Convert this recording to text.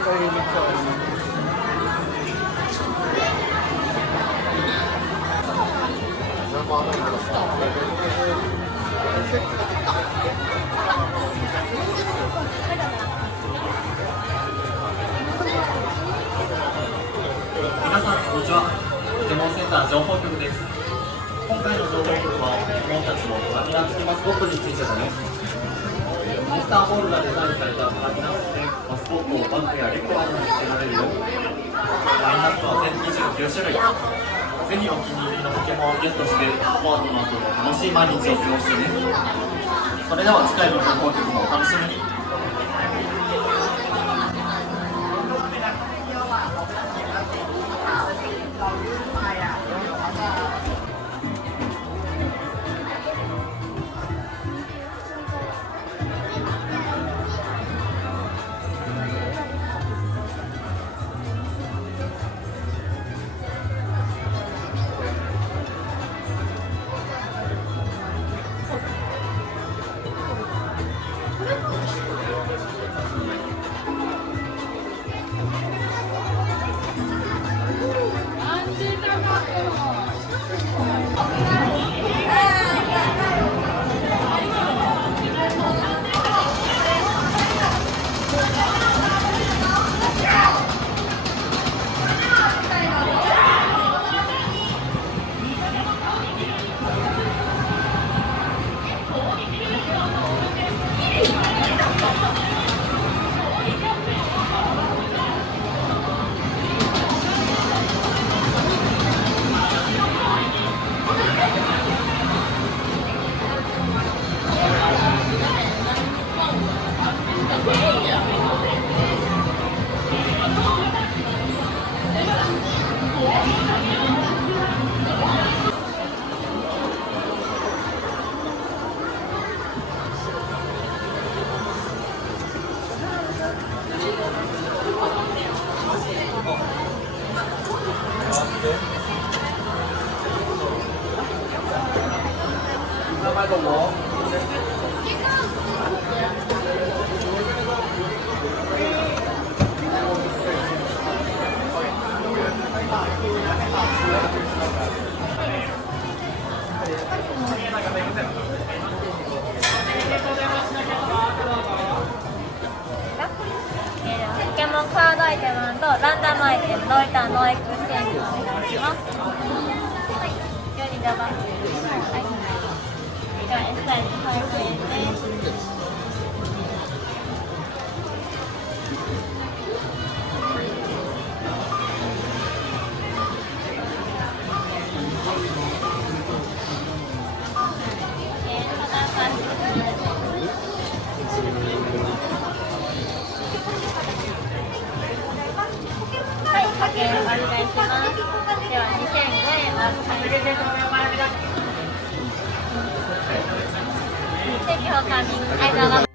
tahimik sa ano.皆さんこんにちは。ポケモンセンター情報局です。今回の情報局はポケモンたちのパラミナ付きマスコットについてだね。モンスターボールがデザインされたパラミナ付きでマスコットをバッグやレコードに付けられるよ。ラインナップは全29種類。ぜひお気に入りのポケモンをゲットしてパートナーとの楽しい毎日を過ごしてね。それでは次回の情報局もお楽しみに。名前どうも。ポケモンカードアイテムとランダムアイテム、ロイターのエクスチェンジをお願いします。はい、よりだば。はい。では S サイズ500円です。はい、かけお願いします。では2005円は席保管に間が